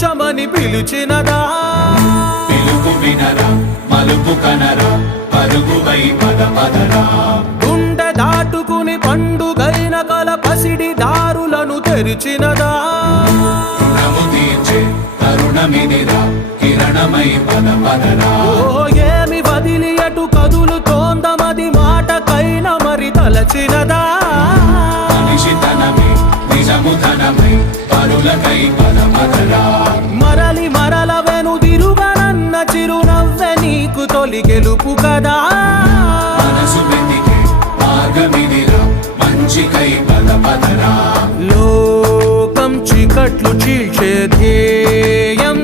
కూర్చమని పిలిచినదా పిలుపు వినరా మలుపు కనరా పరుగువై పద పదరా గుండె దాటుకుని పండుగైన కల పసిడి దారులను తెరిచినదా రుణము తీర్చే తరుణమిదిరా కిరణమై పద పదరా ఓ ఏమి వదిలి అటు కదులుతోందమది మాటకైన మరి తలచినదా మనిషితనమే నిజముతనమై పరులకై పద పదరా మరలి మరల వెనుదిరుగనన్న చిరునవ్వె నీకు తొలి గెలుపు కదా మనసు వెతికే మార్గమిదిరా మంచికై పద పదరా లోకం చీకట్లు చీల్చే ధ్యేయం